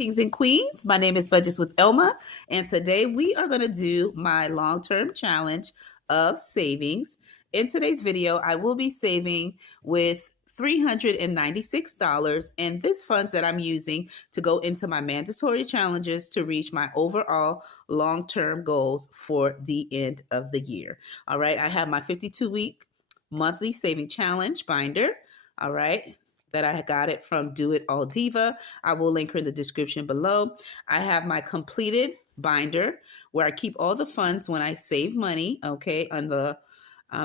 Kings and Queens. My name is Budgets with Elma, and today we are going to do my long-term challenge of savings. In today's video, I will be saving with $396, and this funds that I'm using to go into my mandatory challenges to reach my overall long-term goals for the end of the year. All right, I have my 52-week monthly saving challenge binder. All right, that I got it from Do It All Diva. I will link her in the description below. I have my completed binder where I keep all the funds when I save money, okay, on the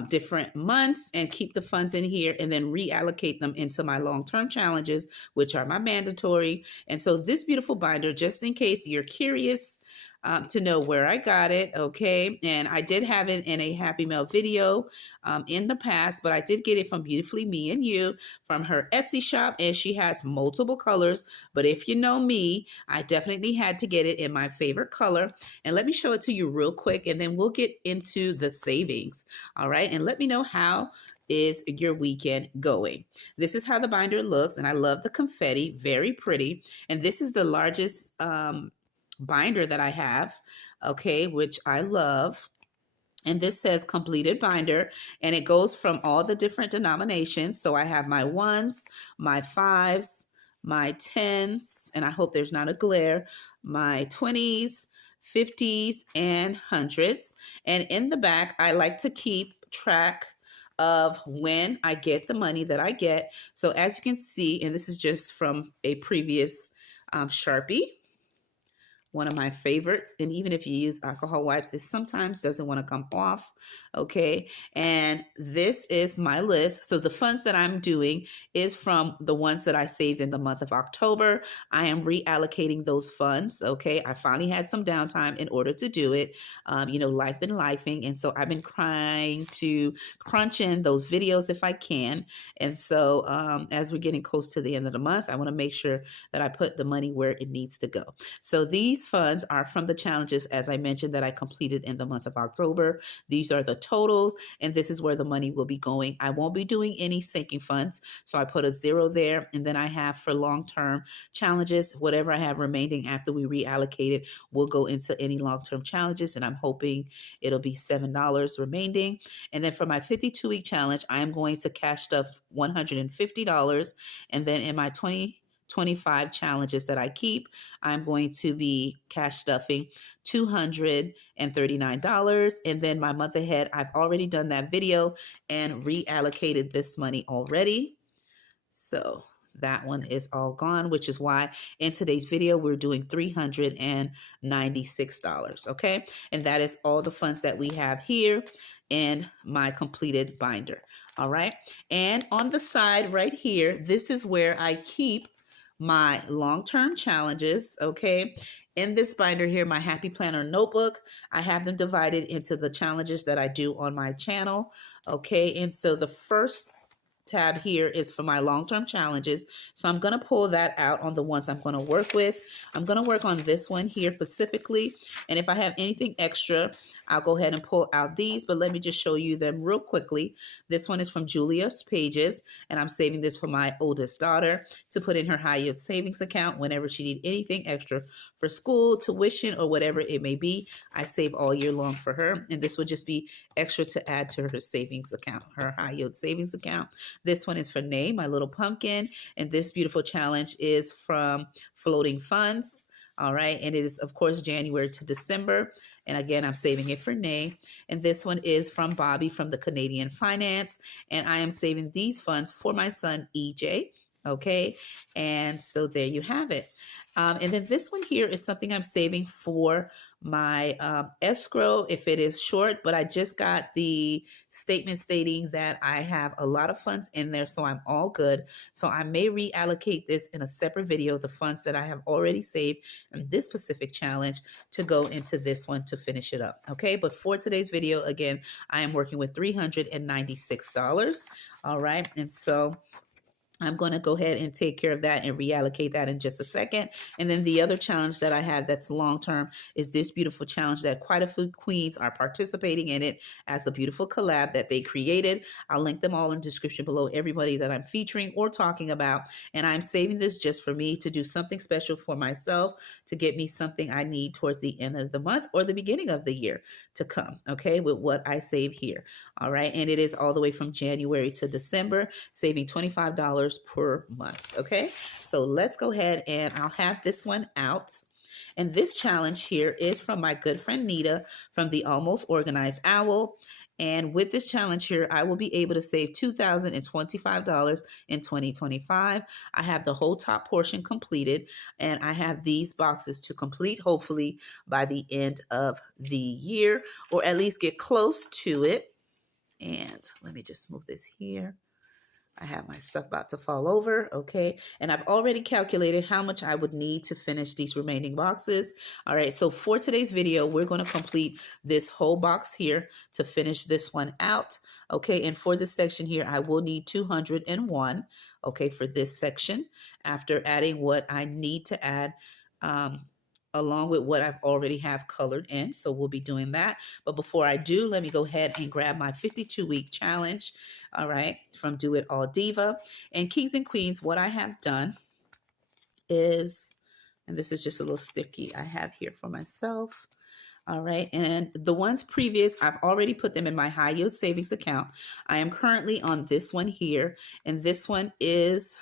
different months, and keep the funds in here and then reallocate them into my long-term challenges, which are my mandatory. And so this beautiful binder, just in case you're curious to know where I got it, okay? And I did have it in a Happy Mail video in the past, but I did get it from Beautifully Me and You from her Etsy shop, and she has multiple colors. But if you know me, I definitely had to get it in my favorite color. And let me show it to you real quick, and then we'll get into the savings, all right? And let me know how is your weekend going. This is how the binder looks, and I love the confetti, very pretty. And this is the largest binder that I have, okay, which I love. And this says completed binder, and it goes from all the different denominations. So I have my ones, my fives, my tens, and I hope there's not a glare, my 20s, 50s, and hundreds. And in the back, I like to keep track of when I get the money that I get. So as you can see, and this is just from a previous Sharpie, one of my favorites. And even if you use alcohol wipes, it sometimes doesn't want to come off, okay? And this is my list. So the funds that I'm doing is from the ones that I saved in the month of October. I am reallocating those funds, okay? I finally had some downtime in order to do it. You know, life been lifing, and so I've been trying to crunch in those videos if I can. And so as we're getting close to the end of the month, I want to make sure that I put the money where it needs to go. So these funds are from the challenges, as I mentioned, that I completed in the month of October. These are the totals, and this is where the money will be going. I won't be doing any sinking funds, so I put a 0 there, and then I have for long-term challenges, whatever I have remaining after we reallocate it will go into any long-term challenges, and I'm hoping it'll be $7 remaining. And then for my 52-week challenge, I am going to cash stuff $150, and then in my 25 challenges that I keep, I'm going to be cash stuffing $239. And then my month ahead, I've already done that video and reallocated this money already. So that one is all gone, which is why in today's video, we're doing $396, okay? And that is all the funds that we have here in my completed binder, all right? And on the side right here, this is where I keep my long-term challenges, okay? In this binder here, my Happy Planner notebook, I have them divided into the challenges that I do on my channel, okay? And so the first tab here is for my long-term challenges. So I'm going to pull that out on the ones I'm going to work with. I'm going to work on this one here specifically. And if I have anything extra, I'll go ahead and pull out these, but let me just show you them real quickly. This one is from Julia's Pages, and I'm saving this for my oldest daughter to put in her high yield savings account whenever she needs anything extra for school, tuition, or whatever it may be. I save all year long for her, and this would just be extra to add to her savings account, her high yield savings account. This one is for Nay, my little pumpkin, and this beautiful challenge is from Floating Funds. All right, and it is, of course, January to December. And again, I'm saving it for Nay. And this one is from Bobby from the Canadian Finance. And I am saving these funds for my son, EJ. Okay, and so there you have it. And then this one here is something I'm saving for my escrow if it is short, but I just got the statement stating that I have a lot of funds in there, so I'm all good. So I may reallocate this in a separate video, the funds that I have already saved in this specific challenge to go into this one to finish it up. Okay, but for today's video, again, I am working with $396. All right, and so I'm going to go ahead and take care of that and reallocate that in just a second. And then the other challenge that I have that's long term is this beautiful challenge that quite a few queens are participating in it as a beautiful collab that they created. I'll link them all in the description below, everybody that I'm featuring or talking about. And I'm saving this just for me to do something special for myself to get me something I need towards the end of the month or the beginning of the year to come, okay, with what I save here. All right. And it is all the way from January to December, saving $25 per month. Okay. So let's go ahead and I'll have this one out. And this challenge here is from my good friend Nita from the Almost Organized Owl. And with this challenge here, I will be able to save $2,025 in 2025. I have the whole top portion completed, and I have these boxes to complete, hopefully by the end of the year, or at least get close to it. And let me just move this here. I have my stuff about to fall over, okay? And I've already calculated how much I would need to finish these remaining boxes. All right, so for today's video, we're going to complete this whole box here to finish this one out, okay? And for this section here, I will need 201, okay, for this section after adding what I need to add along with what I've already have colored in. So we'll be doing that. But before I do, let me go ahead and grab my 52-week challenge, all right, from Do It All Diva. And Kings and Queens, what I have done is, and this is just a little sticky I have here for myself. All right, and the ones previous, I've already put them in my high yield savings account. I am currently on this one here, and this one is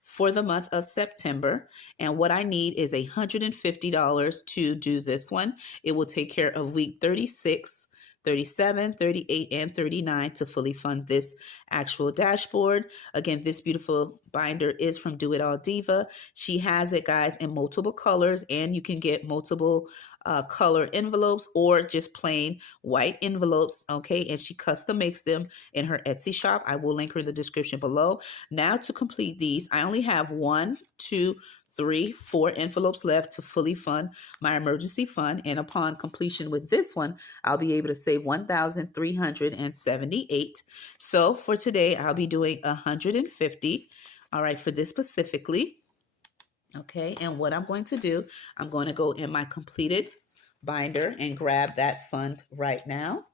for the month of September. And what I need is $150 to do this one. It will take care of week 36, 37, 38, and 39 to fully fund this actual dashboard. Again, this beautiful binder is from Do It All Diva. She has it, guys, in multiple colors, and you can get multiple color envelopes or just plain white envelopes, okay? And she custom makes them in her Etsy shop. I will link her in the description below. Now to complete these, I only have 1, 2, 3, 4 envelopes left to fully fund my emergency fund. And upon completion with this one, I'll be able to save $1,378. So for today, I'll be doing $150. All right, for this specifically. Okay, and what I'm going to do, I'm going to go in my completed binder and grab that fund right now.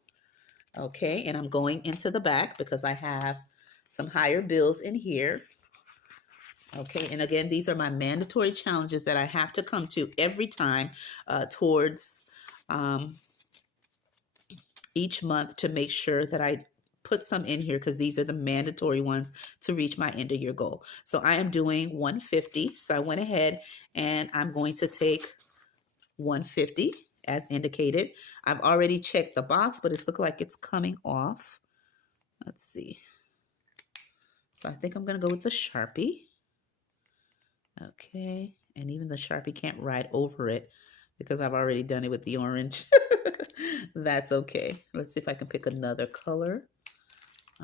Okay, and I'm going into the back because I have some higher bills in here. Okay, and again, these are my mandatory challenges that I have to come to every time towards each month to make sure that I put some in here because these are the mandatory ones to reach my end of year goal. So I am doing 150. So I went ahead and I'm going to take 150 as indicated. I've already checked the box, but it's looking like it's coming off. Let's see. So I think I'm going to go with the Sharpie. Okay. And even the Sharpie can't ride over it because I've already done it with the orange. That's okay. Let's see if I can pick another color.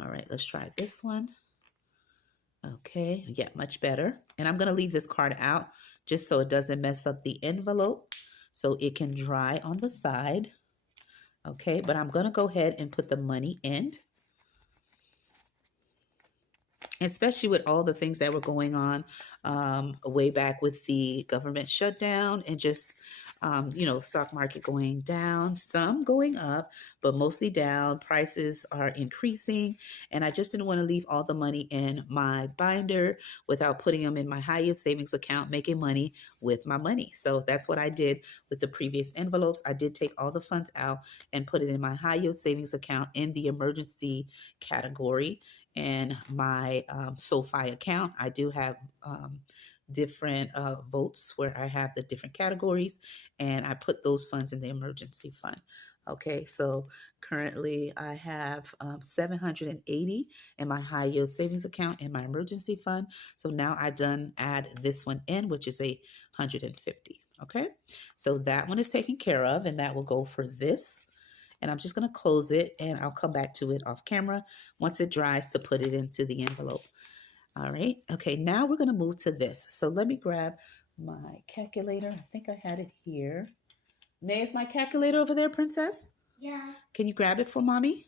All right, let's try this one. Okay, yeah, much better. And I'm going to leave this card out just so it doesn't mess up the envelope so it can dry on the side. Okay, but I'm going to go ahead and put the money in. Especially with all the things that were going on way back with the government shutdown and just, you know, stock market going down, some going up, but mostly down. Prices are increasing. And I just didn't want to leave all the money in my binder without putting them in my high yield savings account, making money with my money. So that's what I did with the previous envelopes. I did take all the funds out and put it in my high yield savings account in the emergency category. And my SoFi account, I do have different votes where I have the different categories, and I put those funds in the emergency fund. Okay, so currently I have 780 in my high yield savings account in my emergency fund. So now I done add this one in, which is 150. Okay, so that one is taken care of, and that will go for this. And I'm just going to close it, and I'll come back to it off camera once it dries to put it into the envelope. All right. Okay, now we're going to move to this. So let me grab my calculator. I think I had it here. Nay, is my calculator over there, Princess? Yeah. Can you grab it for Mommy?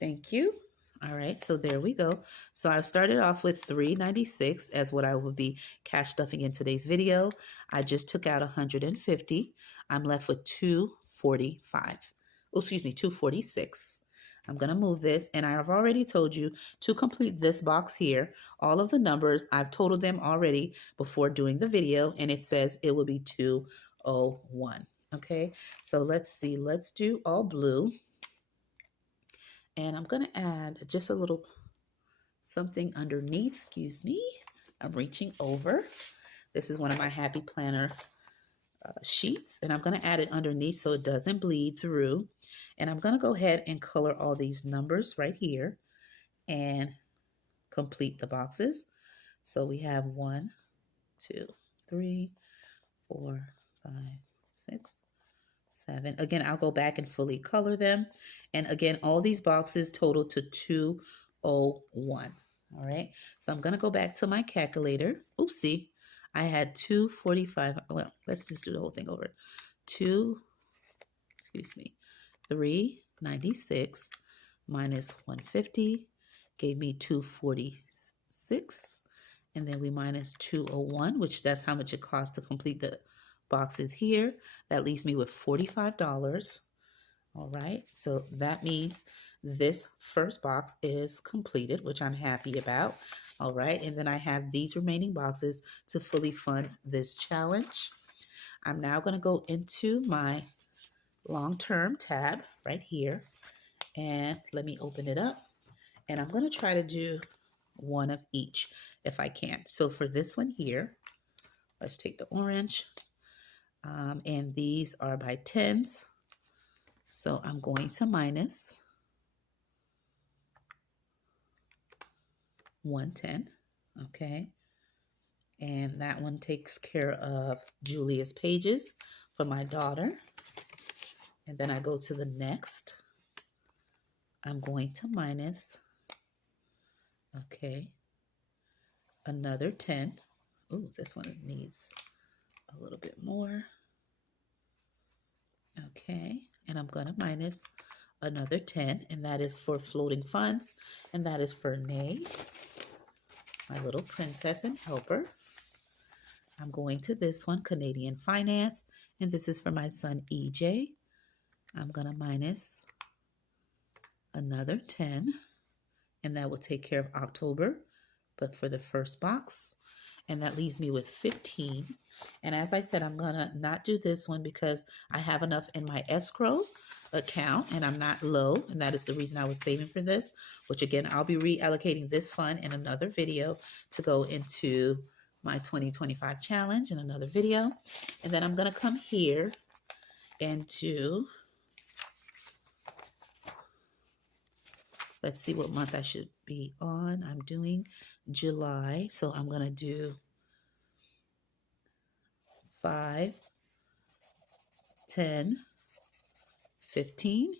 Thank you. All right, so there we go. So I started off with $3.96 as what I will be cash stuffing in today's video. I just took out 150. I'm left with 245. Oh, excuse me, 246. I'm going to move this, and I've already told you to complete this box here. All of the numbers, I've totaled them already before doing the video, and it says it will be 201. Okay, so let's see. Let's do all blue. And I'm going to add just a little something underneath. Excuse me. I'm reaching over. This is one of my Happy Planner sheets, and I'm going to add it underneath so it doesn't bleed through. And I'm going to go ahead and color all these numbers right here and complete the boxes. So we have 1, 2, 3, 4, 5, 6, 7. Again, I'll go back and fully color them. And again, all these boxes total to 201. All right. So I'm going to go back to my calculator. Oopsie. I had 245. Well, let's just do the whole thing over. 396 minus 150 gave me 246. And then we minus 201, which that's how much it costs to complete the boxes here. That leaves me with $45. All right, so that means this first box is completed, which I'm happy about. All right, and then I have these remaining boxes to fully fund this challenge. I'm now going to go into my long-term tab right here, and let me open it up. And I'm going to try to do one of each if I can. So for this one here, let's take the orange. And these are by tens. So I'm going to minus 110. Okay. And that one takes care of Julia's pages for my daughter. And then I go to the next. I'm going to minus, okay, another 10. Ooh, this one needs a little bit more. Okay, and I'm going to minus another 10, and that is for floating funds, and that is for Nay, my little princess and helper. I'm going to this one, Canadian Finance, and this is for my son EJ. I'm going to minus another 10, and that will take care of October, but for the first box. And that leaves me with 15. And as I said, I'm going to not do this one because I have enough in my escrow account and I'm not low. And that is the reason I was saving for this, which again, I'll be reallocating this fund in another video to go into my 2025 challenge in another video. And then I'm going to come here and do, let's see what month I should be on. I'm doing July. So I'm going to do 5, 10, 15,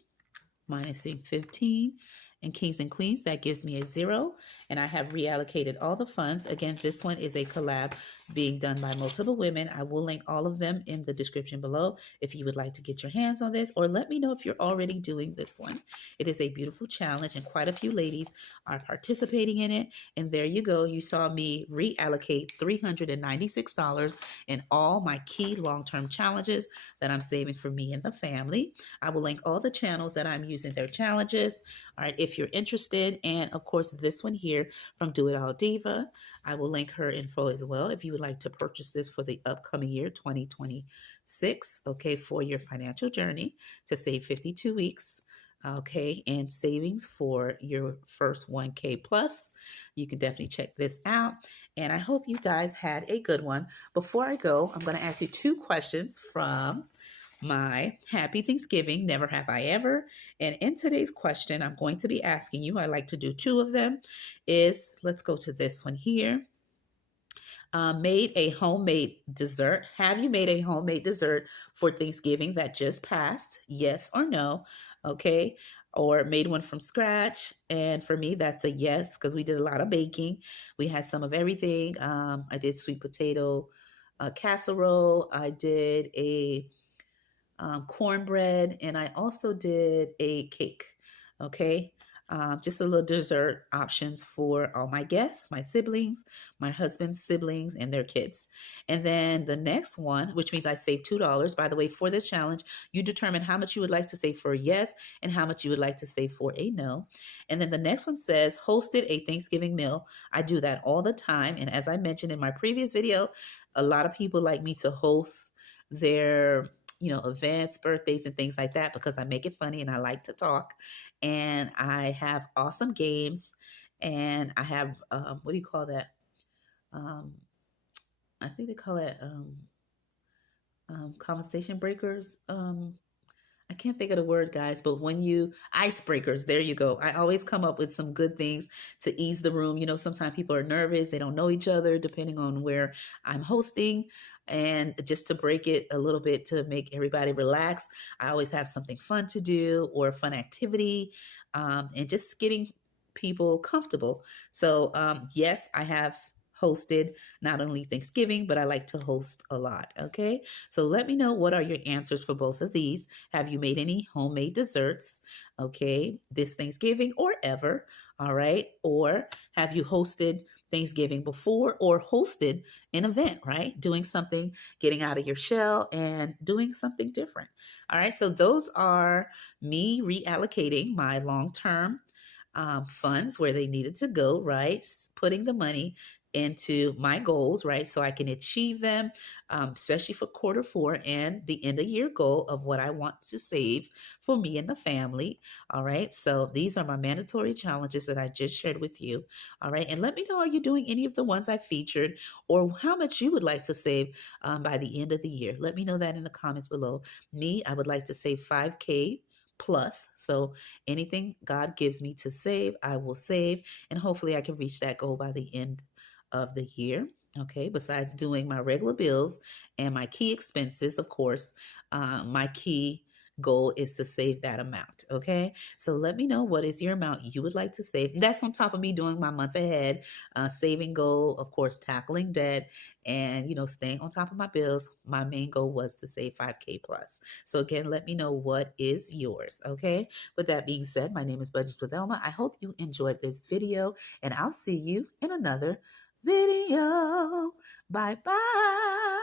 minusing 15, and kings and queens, that gives me a 0. And I have reallocated all the funds. Again, this one is a collab being done by multiple women. I will link all of them in the description below if you would like to get your hands on this, or let me know if you're already doing this one. It is a beautiful challenge and quite a few ladies are participating in it. And there you go. You saw me reallocate $396 in all my key long-term challenges that I'm saving for me and the family. I will link all the channels that I'm using their challenges. All right, if you're interested, and of course this one here from Do It All Diva, I will link her info as well if you would like to purchase this for the upcoming year 2026, okay, for your financial journey to save 52 weeks, okay, and savings for your first 1K plus. You can definitely check this out, and I hope you guys had a good one. Before I go, I'm going to ask you 2 questions from my Happy Thanksgiving, Never Have I Ever. And in today's question, I'm going to be asking you, I like to do 2 of them, is, let's go to this one here. Made a homemade dessert. Have you made a homemade dessert for Thanksgiving that just passed? Yes or no? Okay. Or made one from scratch. And for me, that's a yes, because we did a lot of baking. We had some of everything. I did sweet potato casserole. I did a cornbread, and I also did a cake. Okay. just a little dessert options for all my guests, my siblings, my husband's siblings, and their kids. And then the next one, which means I save $2. By the way, for this challenge, you determine how much you would like to save for a yes and how much you would like to save for a no. And then the next one says hosted a Thanksgiving meal. I do that all the time. And as I mentioned in my previous video, a lot of people like me to host their events, birthdays, and things like that because I make it funny and I like to talk. And I have awesome games, and I have what do you call that? Um, I think they call it conversation breakers. I can't think of the word, guys, but when you icebreakers, there you go. I always come up with some good things to ease the room. Sometimes people are nervous, they don't know each other, depending on where I'm hosting. And just to break it a little bit to make everybody relax, I always have something fun to do or a fun activity, and just getting people comfortable. So, yes, I have hosted not only Thanksgiving, but I like to host a lot. Okay. So let me know, what are your answers for both of these? Have you made any homemade desserts? Okay. This Thanksgiving or ever. All right. Or have you hosted Thanksgiving before or hosted an event, right? Doing something, getting out of your shell and doing something different. All right. So those are me reallocating my long-term funds where they needed to go, right? Putting the money into my goals, right? So I can achieve them, especially for quarter four and the end of year goal of what I want to save for me and the family. All right. So these are my mandatory challenges that I just shared with you. All right. And let me know, are you doing any of the ones I featured, or how much you would like to save by the end of the year? Let me know that in the comments below. Me, I would like to save 5K plus. So anything God gives me to save, I will save. And hopefully I can reach that goal by the end of the year. Okay, besides doing my regular bills and my key expenses, of course, my key goal is to save that amount. Okay, so let me know, what is your amount you would like to save. That's on top of me doing my month ahead saving goal, of course, tackling debt and staying on top of my bills. My main goal was to save 5K plus. So again, let me know what is yours. Okay, with that being said, my name is Budgets with Elma. I hope you enjoyed this video, and I'll see you in another video. Bye bye.